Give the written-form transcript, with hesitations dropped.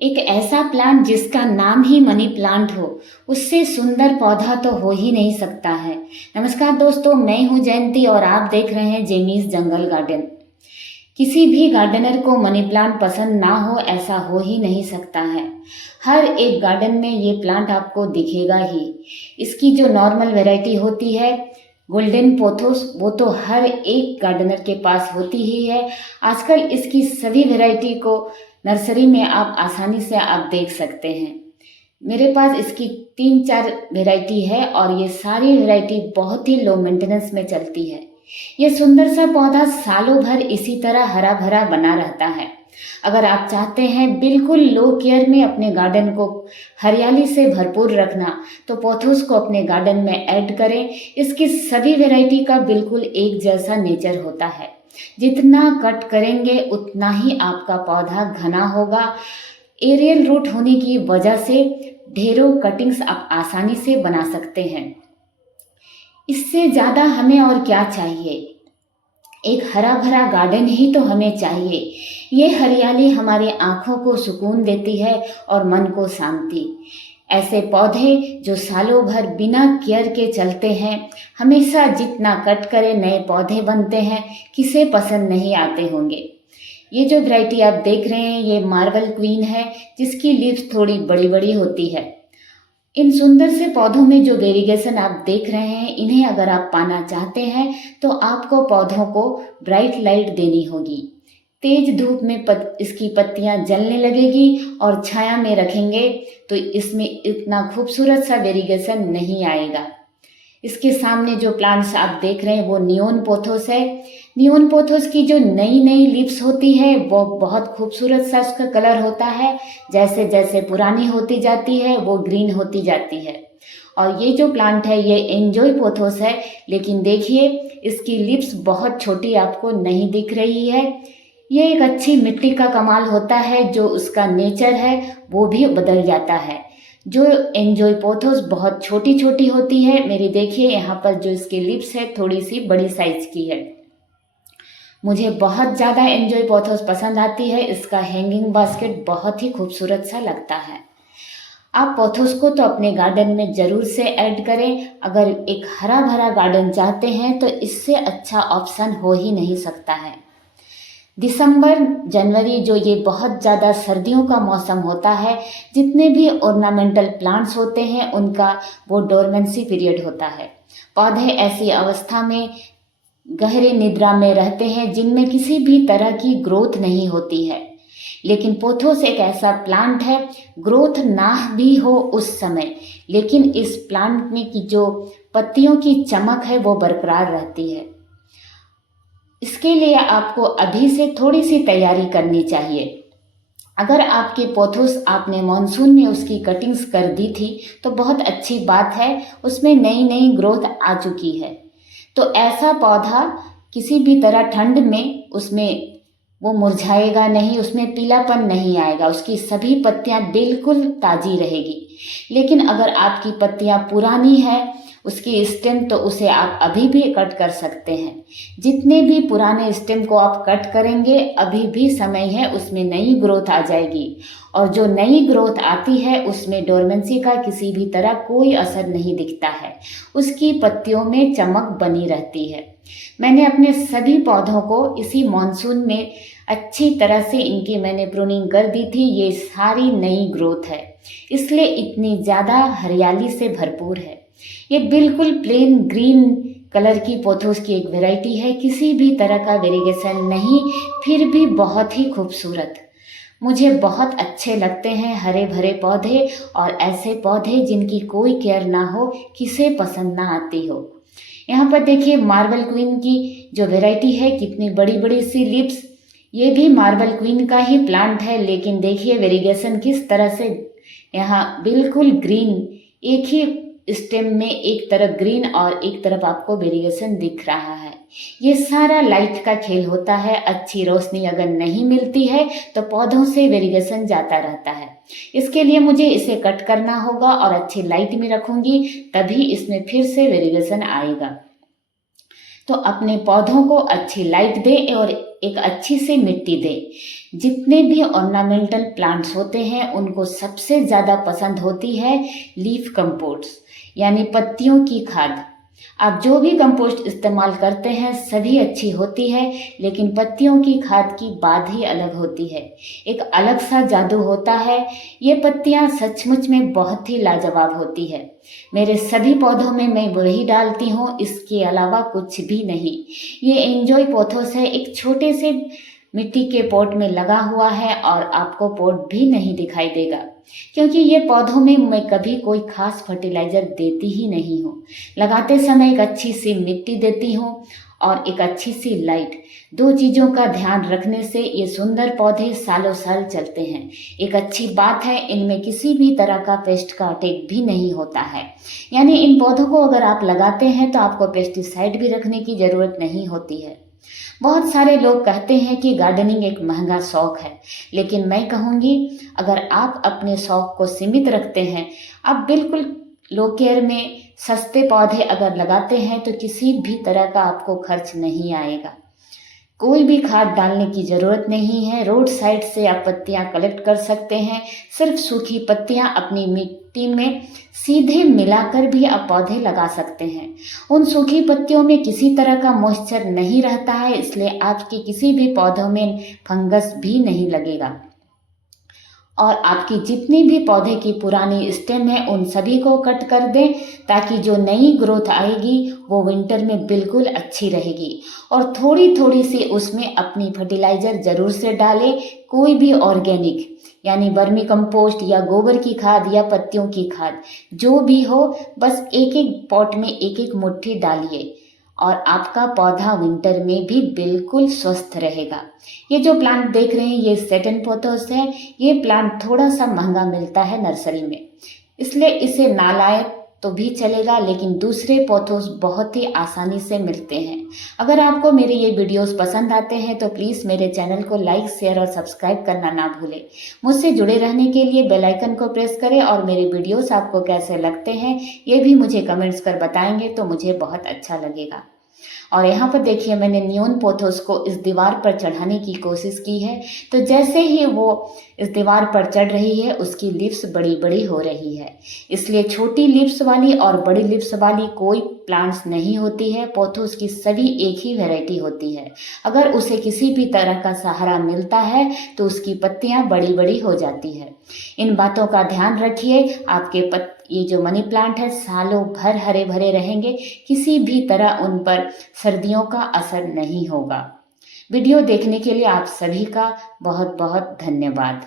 एक ऐसा प्लांट जिसका नाम ही मनी प्लांट हो, उससे सुंदर पौधा तो हो ही नहीं सकता है। नमस्कार दोस्तों, मैं हूं जयंती और आप देख रहे हैं जेमीज जंगल गार्डन। किसी भी गार्डनर को मनी प्लांट पसंद ना हो ऐसा हो ही नहीं सकता है। हर एक गार्डन में ये प्लांट आपको दिखेगा ही। इसकी जो नॉर्मल वैरायटी होती है गोल्डन पोथोस, वो तो हर एक गार्डनर के पास होती ही है। आजकल इसकी सभी वैरायटी को नर्सरी में आप आसानी से आप देख सकते हैं। मेरे पास इसकी 3-4 वैरायटी है और ये सारी वैरायटी बहुत ही लो मेंटेनेंस में चलती है। ये सुंदर सा पौधा सालों भर इसी तरह हरा भरा बना रहता है। अगर आप चाहते हैं बिल्कुल लो केयर में अपने गार्डन को हरियाली से भरपूर रखना, तो पोथोस को अपने गार्डन में ऐड करें। इसकी सभी वैरायटी का बिल्कुल एक जैसा नेचर होता है। जितना कट करेंगे उतना ही आपका पौधा घना होगा। एरियल रूट होने की वजह से ढेरों कटिंग्स आप आसानी से बना सकते हैं। इससे ज़्यादा हमें और क्या चाहिए। एक हरा भरा गार्डन ही तो हमें चाहिए। ये हरियाली हमारी आंखों को सुकून देती है और मन को शांति। ऐसे पौधे जो सालों भर बिना केयर के चलते हैं, हमेशा जितना कट करे नए पौधे बनते हैं, किसे पसंद नहीं आते होंगे। ये जो वैरायटी आप देख रहे हैं ये मार्बल क्वीन है, जिसकी लीव्स थोड़ी बड़ी बड़ी होती है। इन सुंदर से पौधों में जो वेरिगेशन आप देख रहे हैं, इन्हें अगर आप पाना चाहते हैं तो आपको पौधों को ब्राइट लाइट देनी होगी। तेज धूप में इसकी पत्तियां जलने लगेगी और छाया में रखेंगे तो इसमें इतना खूबसूरत सा वेरिगेशन नहीं आएगा। इसके सामने जो प्लांट्स आप देख रहे हैं वो नियोन पोथोस है। नियोन पोथोस की जो नई नई लीव्स होती है वो बहुत खूबसूरत सा उसका कलर होता है। जैसे जैसे पुरानी होती जाती है वो ग्रीन होती जाती है। और ये जो प्लांट है ये एंजॉय पोथोस है, लेकिन देखिए इसकी लीव्स बहुत छोटी आपको नहीं दिख रही है। ये एक अच्छी मिट्टी का कमाल होता है, जो उसका नेचर है वो भी बदल जाता है। जो एंजॉय पोथोस बहुत छोटी छोटी होती है, मेरी देखिए यहाँ पर जो इसकी लिप्स है थोड़ी सी बड़ी साइज की है। मुझे बहुत ज़्यादा एंजॉय पोथोस पसंद आती है। इसका हैंगिंग बास्केट बहुत ही खूबसूरत सा लगता है। आप पोथोस को तो अपने गार्डन में ज़रूर से ऐड करें। अगर एक हरा भरा गार्डन चाहते हैं तो इससे अच्छा ऑप्शन हो ही नहीं सकता है। दिसंबर जनवरी जो ये बहुत ज़्यादा सर्दियों का मौसम होता है, जितने भी ऑर्नामेंटल प्लांट्स होते हैं उनका वो डोरमेंसी पीरियड होता है। पौधे ऐसी अवस्था में गहरे निद्रा में रहते हैं जिनमें किसी भी तरह की ग्रोथ नहीं होती है। लेकिन पोथोस एक ऐसा प्लांट है, ग्रोथ ना भी हो उस समय, लेकिन इस प्लांट में की जो पत्तियों की चमक है वो बरकरार रहती है। इसके लिए आपको अभी से थोड़ी सी तैयारी करनी चाहिए। अगर आपके पोथोस आपने मॉनसून में उसकी कटिंग्स कर दी थी तो बहुत अच्छी बात है, उसमें नई नई ग्रोथ आ चुकी है। तो ऐसा पौधा किसी भी तरह ठंड में उसमें वो मुरझाएगा नहीं, उसमें पीलापन नहीं आएगा, उसकी सभी पत्तियां बिल्कुल ताज़ी रहेगी। लेकिन अगर आपकी पत्तियां पुरानी है उसकी स्टेम, तो उसे आप अभी भी कट कर सकते हैं। जितने भी पुराने स्टेम को आप कट करेंगे अभी भी समय है, उसमें नई ग्रोथ आ जाएगी। और जो नई ग्रोथ आती है उसमें डोरमेंसी का किसी भी तरह कोई असर नहीं दिखता है, उसकी पत्तियों में चमक बनी रहती है। मैंने अपने सभी पौधों को इसी मॉनसून में अच्छी तरह से इनकी मैंने प्रूनिंग कर दी थी। ये सारी नई ग्रोथ है, इसलिए इतनी ज़्यादा हरियाली से भरपूर है। ये बिल्कुल प्लेन ग्रीन कलर की पोथोस की एक वैरायटी है, किसी भी तरह का वेरिएशन नहीं, फिर भी बहुत ही खूबसूरत। मुझे बहुत अच्छे लगते हैं हरे भरे पौधे, और ऐसे पौधे जिनकी कोई केयर ना हो, किसे पसंद ना आती हो। यहाँ पर देखिए मार्बल क्वीन की जो वैरायटी है कितनी बड़ी बड़ी सी लिप्स। ये भी मार्बल क्वीन का ही प्लांट है, लेकिन देखिए वेरिएशन किस तरह से यहाँ बिल्कुल ग्रीन, एक ही स्टेम में एक तरफ ग्रीन और एक तरफ आपको वेरिएशन दिख रहा है। ये सारा लाइट का खेल होता है। अच्छी रोशनी अगर नहीं मिलती है तो पौधों से वेरिएशन जाता रहता है। इसके लिए मुझे इसे कट करना होगा और अच्छी लाइट में रखूंगी, तभी इसमें फिर से वेरिएशन आएगा। तो अपने पौधों को अच्छी लाइट दें और एक अच्छी सी मिट्टी दें। जितने भी ऑर्नामेंटल प्लांट्स होते हैं उनको सबसे ज़्यादा पसंद होती है लीफ कंपोस्ट यानी पत्तियों की खाद। आप जो भी कंपोस्ट इस्तेमाल करते हैं सभी अच्छी होती है, लेकिन पत्तियों की खाद की बात ही अलग होती है। एक अलग सा जादू होता है। ये पत्तियां सचमुच में बहुत ही लाजवाब होती है। मेरे सभी पौधों में मैं वही डालती हूँ, इसके अलावा कुछ भी नहीं। ये एंजॉय पोथोस है, एक छोटे से मिट्टी के पॉट में लगा हुआ है और आपको पॉट भी नहीं दिखाई देगा, क्योंकि ये पौधों में मैं कभी कोई खास फर्टिलाइज़र देती ही नहीं हूँ। लगाते समय एक अच्छी सी मिट्टी देती हूँ और एक अच्छी सी लाइट। दो चीज़ों का ध्यान रखने से ये सुंदर पौधे सालों साल चलते हैं। एक अच्छी बात है, इनमें किसी भी तरह का पेस्ट का अटैक भी नहीं होता है। यानी इन पौधों को अगर आप लगाते हैं तो आपको पेस्टिसाइड भी रखने की ज़रूरत नहीं होती है। बहुत सारे लोग कहते हैं कि गार्डनिंग एक महंगा शौक है, लेकिन मैं कहूँगी अगर आप अपने शौक को सीमित रखते हैं, आप बिल्कुल लो केयर में सस्ते पौधे अगर लगाते हैं तो किसी भी तरह का आपको खर्च नहीं आएगा। कोई भी खाद डालने की ज़रूरत नहीं है। रोड साइड से आप पत्तियां कलेक्ट कर सकते हैं। सिर्फ सूखी पत्तियां अपनी मिट्टी में सीधे मिलाकर भी आप पौधे लगा सकते हैं। उन सूखी पत्तियों में किसी तरह का मॉइस्चर नहीं रहता है, इसलिए आपके किसी भी पौधों में फंगस भी नहीं लगेगा। और आपकी जितनी भी पौधे की पुरानी स्टेम है उन सभी को कट कर दें, ताकि जो नई ग्रोथ आएगी वो विंटर में बिल्कुल अच्छी रहेगी। और थोड़ी थोड़ी सी उसमें अपनी फर्टिलाइज़र ज़रूर से डालें, कोई भी ऑर्गेनिक यानी वर्मी कंपोस्ट या गोबर की खाद या पत्तियों की खाद जो भी हो, बस एक एक पॉट में एक एक मुट्ठी डालिए और आपका पौधा विंटर में भी बिल्कुल स्वस्थ रहेगा। ये जो प्लांट देख रहे हैं ये सैटिन पोथोस है। ये प्लांट थोड़ा सा महंगा मिलता है नर्सरी में, इसलिए इसे ना लाए तो भी चलेगा, लेकिन दूसरे पोथोस बहुत ही आसानी से मिलते हैं। अगर आपको मेरे ये वीडियोस पसंद आते हैं तो प्लीज़ मेरे चैनल को लाइक, शेयर और सब्सक्राइब करना ना भूलें। मुझसे जुड़े रहने के लिए बेल आइकन को प्रेस करें और मेरे वीडियोस आपको कैसे लगते हैं ये भी मुझे कमेंट्स कर बताएंगे तो मुझे बहुत अच्छा लगेगा। और यहाँ पर देखिए मैंने नियोन पोथोस को इस दीवार पर चढ़ाने की कोशिश की है, तो जैसे ही वो इस दीवार पर चढ़ रही है उसकी लिप्स बड़ी बड़ी हो रही है। इसलिए छोटी लिप्स वाली और बड़ी लिप्स वाली कोई प्लांट्स नहीं होती है। पोथोस की सभी एक ही वैरायटी होती है। अगर उसे किसी भी तरह का सहारा मिलता है तो उसकी पत्तियां बड़ी बड़ी हो जाती है। इन बातों का ध्यान रखिए। आपके ये जो मनी प्लांट है सालों भर हरे भरे रहेंगे, किसी भी तरह उन पर सर्दियों का असर नहीं होगा। वीडियो देखने के लिए आप सभी का बहुत बहुत धन्यवाद।